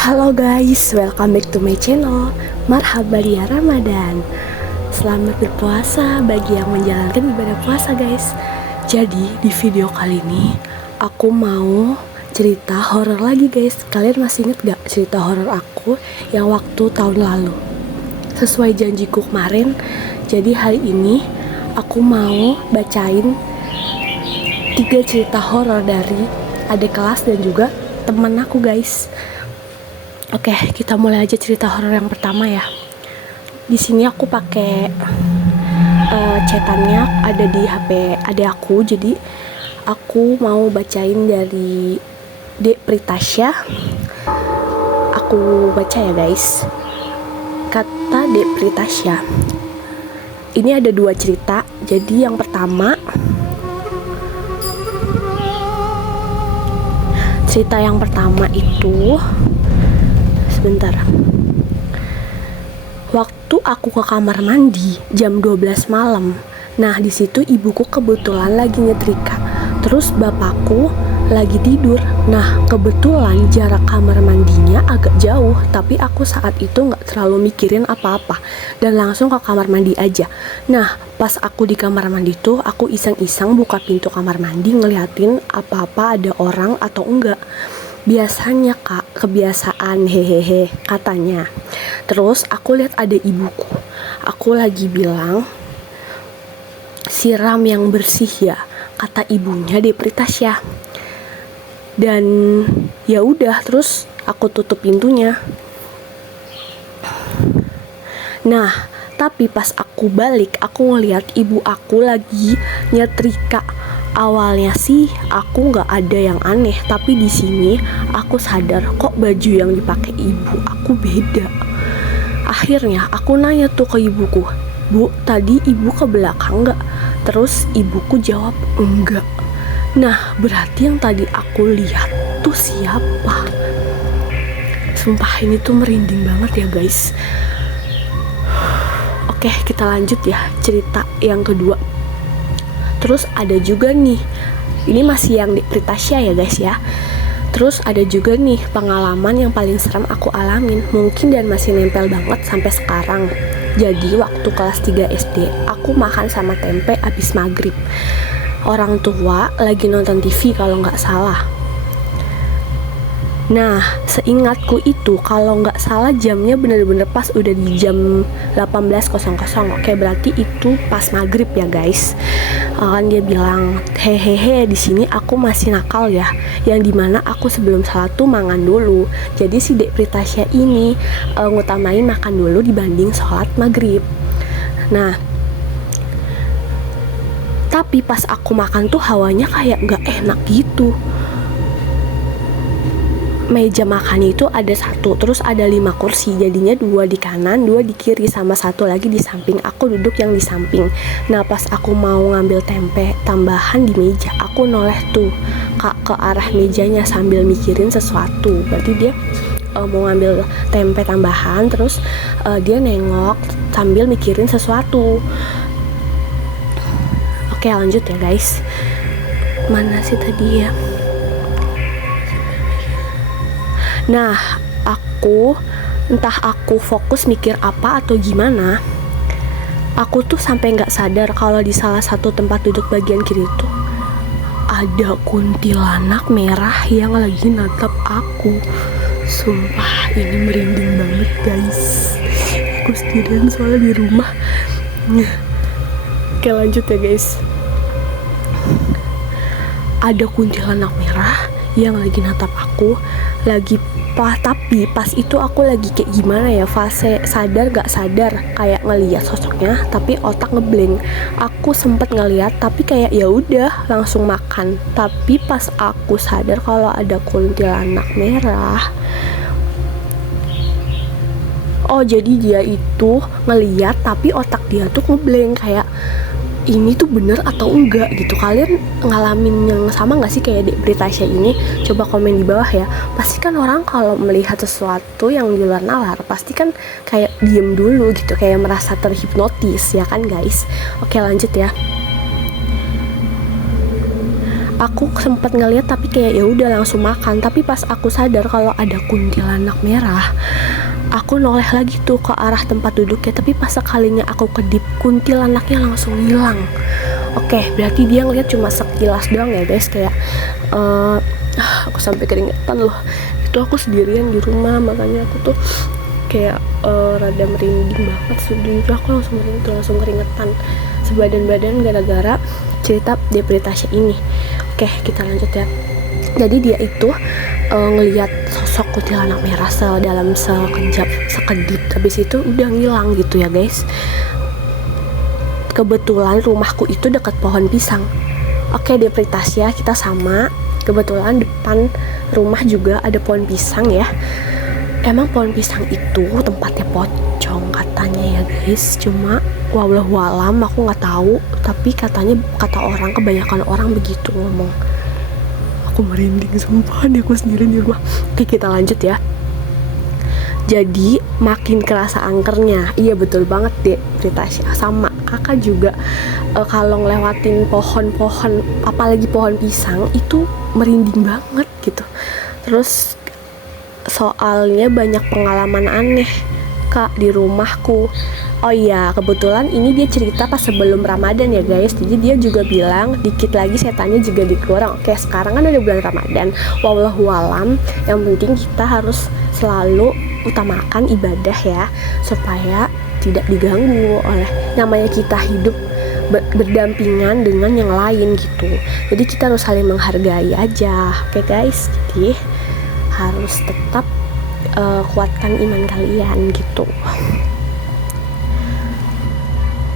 Halo guys, welcome back to my channel. Marhaban ya Ramadan. Selamat berpuasa bagi yang menjalankan ibadah puasa guys. Jadi di video kali ini aku mau cerita horor lagi guys. Kalian masih inget gak cerita horor aku yang waktu tahun lalu? Sesuai janjiku kemarin, jadi hari ini aku mau bacain 3 cerita horor dari adik kelas dan juga teman aku guys. Oke, kita mulai aja cerita horor yang pertama ya. Di sini aku pakai cetannya ada di HP adik aku, jadi aku mau bacain dari Dek Pritasya. Aku baca ya guys. Kata Dek Pritasya, ini ada 2 cerita. Jadi yang pertama, cerita yang pertama itu sebentar. Waktu aku ke kamar mandi jam 12 malam. Nah, di situ ibuku kebetulan lagi nyetrika. Terus bapakku lagi tidur. Nah, kebetulan jarak kamar mandinya agak jauh, tapi aku saat itu nggak terlalu mikirin apa-apa dan langsung ke kamar mandi aja. Nah, pas aku di kamar mandi tuh, aku iseng-iseng buka pintu kamar mandi ngeliatin apa-apa ada orang atau enggak. Biasanya kak, kebiasaan hehehe katanya. Terus aku lihat ada ibuku. Aku lagi bilang, siram yang bersih ya, kata ibunya Dek Pritasya. Dan ya udah, terus aku tutup pintunya. Nah, tapi pas aku balik, aku ngeliat ibu aku lagi nyetrika. Awalnya sih aku nggak ada yang aneh, tapi di sini aku sadar kok baju yang dipakai ibu aku beda. Akhirnya aku nanya tuh ke ibuku, Bu, tadi ibu ke belakang nggak? Terus ibuku jawab enggak. Nah, berarti yang tadi aku lihat tuh siapa? Sumpah ini tuh merinding banget ya guys. Oke, kita lanjut ya cerita yang kedua. Terus ada juga nih, ini masih yang di Pritasya ya guys ya. Terus ada juga nih pengalaman yang paling serem aku alamin, mungkin dan masih nempel banget sampai sekarang. Jadi waktu kelas 3 SD, aku makan sama tempe abis maghrib. Orang tua lagi nonton TV kalau nggak salah. Nah, seingatku itu kalau nggak salah jamnya bener-bener pas udah di jam 18.00. Oke, berarti itu pas maghrib ya guys. Kan dia bilang, hehehe, di sini aku masih nakal ya. Yang dimana aku sebelum salat tuh mangan dulu. Jadi si Dek Pritasya ini ngutamain makan dulu dibanding sholat maghrib. Nah, tapi pas aku makan tuh hawanya kayak nggak enak gitu. Meja makannya itu ada 1, terus ada 5 kursi, jadinya 2 di kanan, 2 di kiri, sama 1 lagi di samping. Aku duduk yang di samping. Nah, pas aku mau ngambil tempe tambahan di meja, aku noleh tuh ke arah mejanya sambil mikirin sesuatu. Berarti dia mau ngambil tempe tambahan, terus dia nengok sambil mikirin sesuatu. Oke, lanjut ya guys. Mana sih tadi ya? Nah, entah aku fokus mikir apa atau gimana, aku tuh sampai nggak sadar kalau di salah satu tempat duduk bagian kiri tuh ada kuntilanak merah yang lagi natap aku. Sumpah ini merinding banget guys. Aku sendirian soalnya di rumah. Oke, lanjut ya guys. Ada kuntilanak merah yang lagi natap aku, tapi pas itu aku lagi kayak gimana ya, fase sadar gak sadar, kayak ngeliat sosoknya tapi otak ngeblank. Aku sempet ngeliat tapi kayak ya udah langsung makan. Tapi pas aku sadar kalau ada kuntilanak merah, oh jadi dia itu ngeliat tapi otak dia tuh ngeblank, kayak ini tuh bener atau enggak gitu. Kalian ngalamin yang sama gak sih kayak Dek Pritasya ini? Coba komen di bawah ya. Pasti kan orang kalau melihat sesuatu yang di luar nalar, pasti kan kayak diem dulu gitu, kayak merasa terhipnotis ya kan guys. Oke, lanjut ya. Aku sempat ngeliat tapi kayak ya udah langsung makan. Tapi pas aku sadar kalau ada kuntilanak merah, aku noleh lagi tuh ke arah tempat duduknya. Tapi pas sekalinya aku kedip, kuntilanaknya langsung hilang. Oke, berarti dia ngeliat cuma sekilas doang ya guys. Kayak aku sampai keringetan loh. Itu aku sendirian di rumah, makanya aku tuh kayak rada merinding banget. Sejujurnya aku langsung keringetan sebadan-badan gara-gara cerita Depree Tasya ini. Oke, kita lanjut ya. Jadi dia itu ngelihat sosok kuntilanak merah dalam sekejap, sekedip, habis itu udah ngilang gitu ya guys. Kebetulan rumahku itu dekat pohon pisang. Oke, Depree Tasya, kita sama. Kebetulan depan rumah juga ada pohon pisang ya. Emang pohon pisang itu tempatnya pocong katanya ya guys. Cuma wallahualam, aku nggak tahu. Tapi katanya, kata orang, kebanyakan orang begitu ngomong. Aku merinding sumpah deh, aku sendiri di rumah. Oke, kita lanjut ya. Jadi makin kerasa angkernya. Iya betul banget deh Tasya. Sama kakak juga kalau ngelewatin pohon-pohon, apalagi pohon pisang, itu merinding banget gitu. Terus soalnya banyak pengalaman aneh Kak di rumahku. Oh iya, kebetulan ini dia cerita pas sebelum Ramadan ya guys. Jadi dia juga bilang dikit lagi setannya juga dikurang. Oke, sekarang kan udah bulan Ramadan. Wallahualam, yang penting kita harus selalu utamakan ibadah ya, supaya tidak diganggu oleh, namanya kita hidup berdampingan dengan yang lain gitu. Jadi kita harus saling menghargai aja. Oke guys, jadi harus tetap kuatkan iman kalian gitu.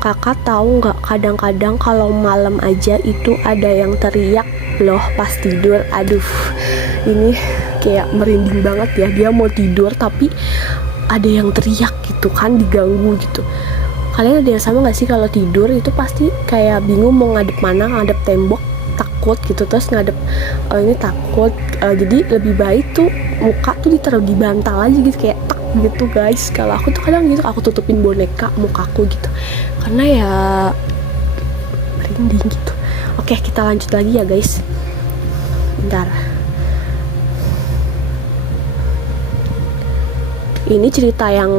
Kakak tahu nggak, kadang-kadang kalau malam aja itu ada yang teriak loh pas tidur. Aduh, ini kayak merinding banget ya. Dia mau tidur tapi ada yang teriak gitu kan, diganggu gitu. Kalian ada yang sama nggak sih kalau tidur itu pasti kayak bingung mau ngadep mana, ngadep tembok takut gitu, terus ngadep ini takut. Jadi lebih baik tuh muka tuh ditaruh di bantal aja gitu, kayak tak gitu guys. Kalau aku tuh kadang gitu, aku tutupin boneka mukaku gitu, karena ya merinding gitu. Oke, kita lanjut lagi ya guys. Bentar. Ini cerita yang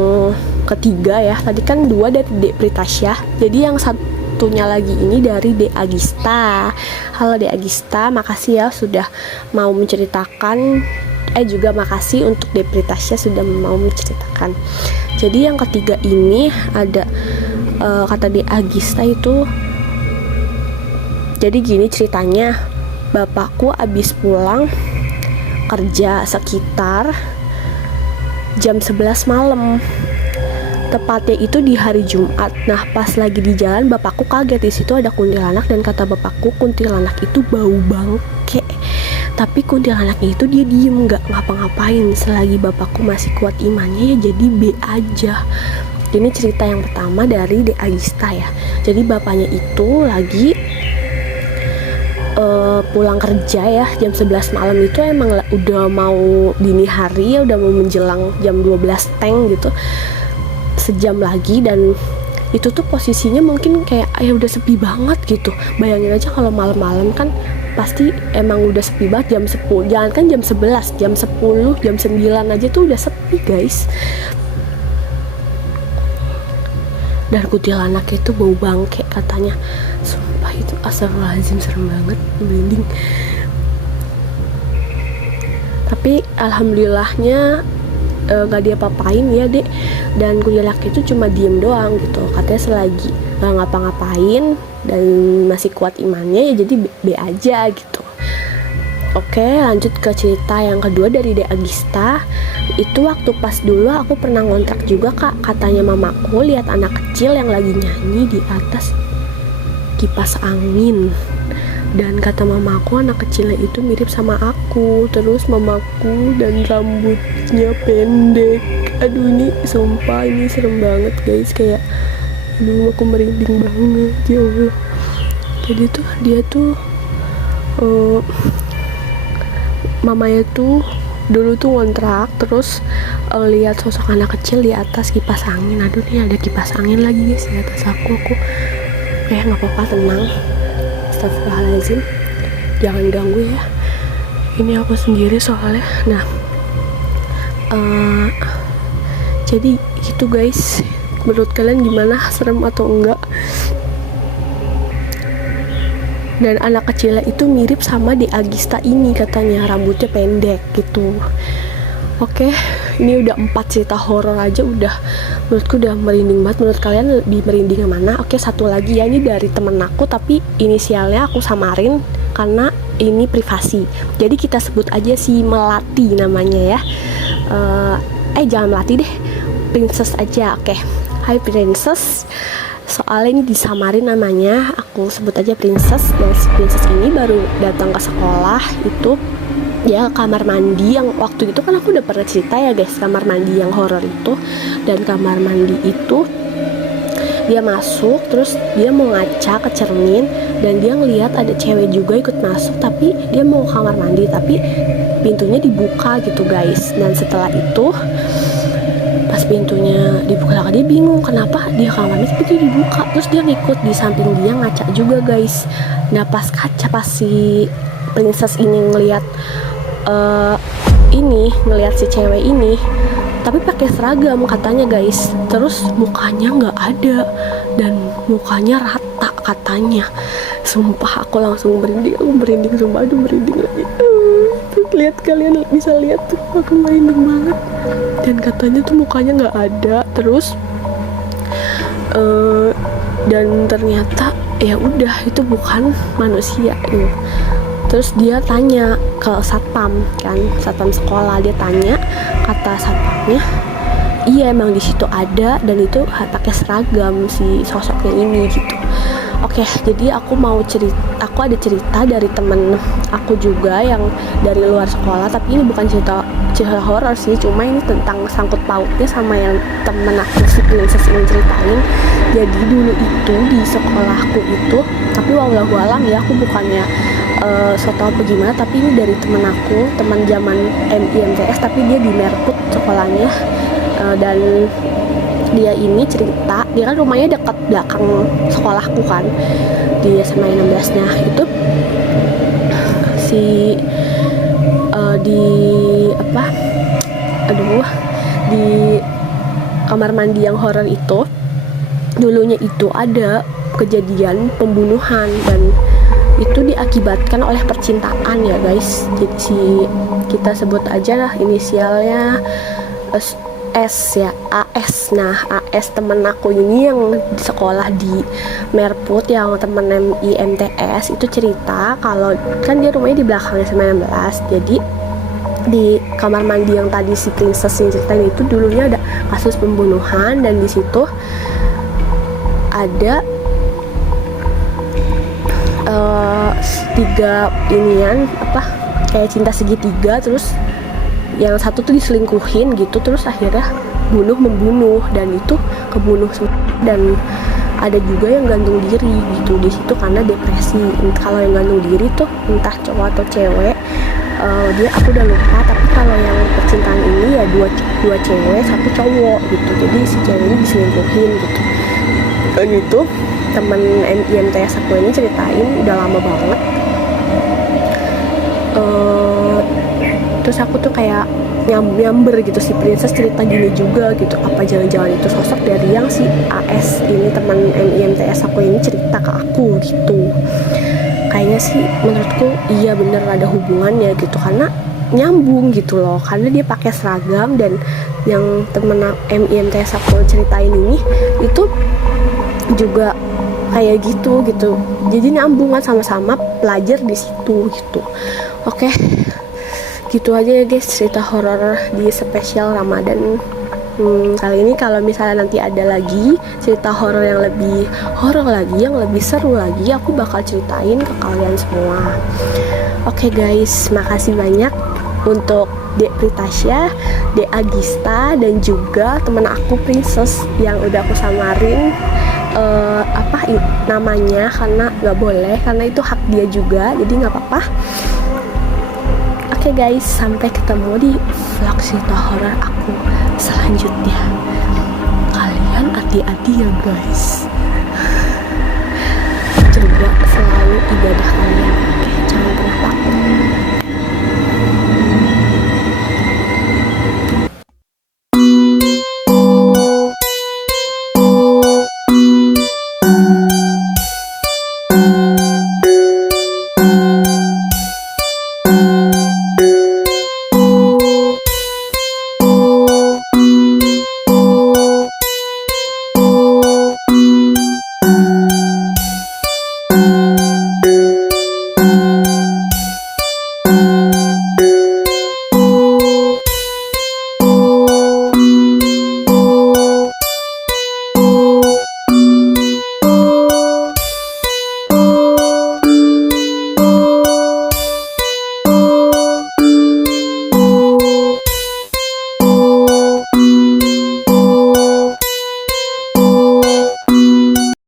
ketiga ya. Tadi kan 2 dari Depree Tasya. Jadi yang satunya lagi ini dari De Agista. Halo De Agista, makasih ya sudah mau menceritakan. Juga makasih untuk Depree Tasya sudah mau menceritakan. Jadi yang ketiga ini ada kata De Agista itu. Jadi gini ceritanya. Bapakku abis pulang kerja sekitar jam 11 malam. Tepatnya itu di hari Jumat. Nah, pas lagi di jalan bapakku kaget, di situ ada kuntilanak, dan kata bapakku kuntilanak itu bau bangke. Tapi kuntilanaknya itu dia diem, nggak ngapa-ngapain. Selagi bapakku masih kuat imannya ya jadi B aja. Ini cerita yang pertama dari De Agista ya. Jadi bapaknya itu lagi pulang kerja ya jam 11 malam. Itu emang udah mau dini hari ya, udah mau menjelang jam 12 teng gitu, sejam lagi. Dan itu tuh posisinya mungkin kayak ya udah sepi banget gitu. Bayangin aja kalau malam-malam kan pasti emang udah sepi banget jam 10. Jangan kan jam 11, jam 10, jam 9 aja tuh udah sepi guys. Dan kuntilanak itu bau bangke katanya. Sumpah itu astagfirullahaladzim, serem banget, merinding. Tapi alhamdulillahnya gak diapa-apain ya dek. Dan kuntilanak itu cuma diem doang gitu. Katanya selagi gak ngapa-ngapain dan masih kuat imannya ya jadi B aja gitu. Oke, lanjut ke cerita yang kedua dari De Agista. Itu waktu pas dulu aku pernah ngontrak juga kak. Katanya mamaku lihat anak kecil yang lagi nyanyi di atas kipas angin. Dan kata mamaku anak kecilnya itu mirip sama aku. Terus mamaku dan rambutnya pendek. Aduh, ini sumpah ini serem banget guys. Kayak aduh, aku merinding banget ya Allah. Jadi tuh dia tuh mamanya tuh dulu tuh ngontrak, terus lihat sosok anak kecil di atas kipas angin. Aduh, nih ada kipas angin lagi guys di atas aku nggak apa-apa, tenang, astagfirullahaladzim. jangan ganggu ya, ini aku sendiri soalnya. Nah jadi gitu guys, menurut kalian gimana, serem atau enggak? Dan anak kecilnya itu mirip sama De Agista ini, katanya rambutnya pendek gitu. Oke, ini udah 4 cerita horor aja udah, menurutku udah merinding banget. Menurut kalian lebih merinding yang mana? Oke, satu lagi ya, ini dari temen aku tapi inisialnya aku samarin karena ini privasi, jadi kita sebut aja si Melati namanya ya. Jangan Melati deh, Princess aja. Oke, hai Princess, soalnya ini disamarin namanya, aku sebut aja Princess. Dan si Princess ini baru datang ke sekolah itu ya, kamar mandi yang waktu itu kan aku udah pernah cerita ya guys, kamar mandi yang horor itu. Dan kamar mandi itu dia masuk, terus dia mau ngaca ke cermin dan dia ngelihat ada cewek juga ikut masuk, tapi dia mau ke kamar mandi tapi pintunya dibuka gitu guys. Dan setelah itu pas pintunya dibuka, dia bingung kenapa dia kamar mandi tapi dibuka, terus dia ngikut di samping dia ngaca juga guys. Nah pas kaca, pas si Princess ini ngelihat ngelihat si cewek ini tapi pakai seragam katanya guys, terus mukanya nggak ada dan mukanya rata katanya. Sumpah aku langsung merinding sumpah, aduh merinding lagi. Lihat, kalian bisa lihat tuh, aku merinding banget. Dan katanya tuh mukanya nggak ada, terus dan ternyata ya udah itu bukan manusia gitu. Terus dia tanya ke satpam kan, satpam sekolah, dia tanya, kata satpamnya iya emang di situ ada dan itu pakai seragam si sosoknya ini gitu. Oke, jadi aku ada cerita dari temen aku juga yang dari luar sekolah, tapi ini bukan cerita horor sih, cuma ini tentang sangkut pautnya sama yang temen aku si Princess ini ceritain. Jadi dulu itu di sekolahku itu, tapi wallahualam ya, aku bukannya so tau apa gimana, tapi ini dari temen aku, teman zaman MIMTS, tapi dia di Merput sekolahnya. Dan dia ini cerita, dia kan rumahnya dekat belakang sekolahku kan, di SMA 16. Nah itu si di kamar mandi yang horor itu dulunya itu ada kejadian pembunuhan, dan itu diakibatkan oleh percintaan ya guys. Jadi kita sebut aja lah inisialnya S ya, AS. Nah AS temen aku ini yang sekolah di Merput, yang temen IMTS itu cerita kalau kan dia rumahnya di belakangnya SMA 16. Jadi di kamar mandi yang tadi si Princess yang ceritain itu dulunya ada kasus pembunuhan, dan di situ ada 3 inian kayak cinta segitiga, terus yang satu tuh diselingkuhin gitu, terus akhirnya membunuh dan itu kebunuh semua. Dan ada juga yang gantung diri gitu di situ karena depresi. Kalau yang gantung diri tuh entah cowok atau cewek, aku udah lupa, tapi kalau yang percintaan ini ya dua cewek satu cowok gitu, jadi si cewek ini diselingkuhin gitu. Dan itu temen IMTS aku ini ceritain udah lama banget. Terus aku tuh kayak nyamber gitu, si Princess cerita gini juga gitu, apa jangan-jangan itu sosok dari yang si AS ini, teman MIMTS aku ini cerita ke aku gitu. Kayaknya sih menurutku iya bener ada hubungannya gitu, karena nyambung gitu loh, karena dia pakai seragam, dan yang temen MIMTS aku ceritain ini itu juga kayak gitu, jadi nyambung kan, sama-sama pelajar di situ gitu. Oke, gitu aja ya guys cerita horor di spesial Ramadan kali ini. Kalau misalnya nanti ada lagi cerita horor yang lebih horor lagi, yang lebih seru lagi, aku bakal ceritain ke kalian semua. Oke guys, makasih banyak untuk Dek Pritasya, Dek Agista, dan juga temen aku Princess yang udah aku samarin namanya, karena nggak boleh, karena itu hak dia juga, jadi nggak apa-apa. Oke guys, sampai ketemu di vlog cerita horor aku selanjutnya. Kalian hati-hati ya guys, jaga selalu ibadah kalian, oke? Jangan pernah takut.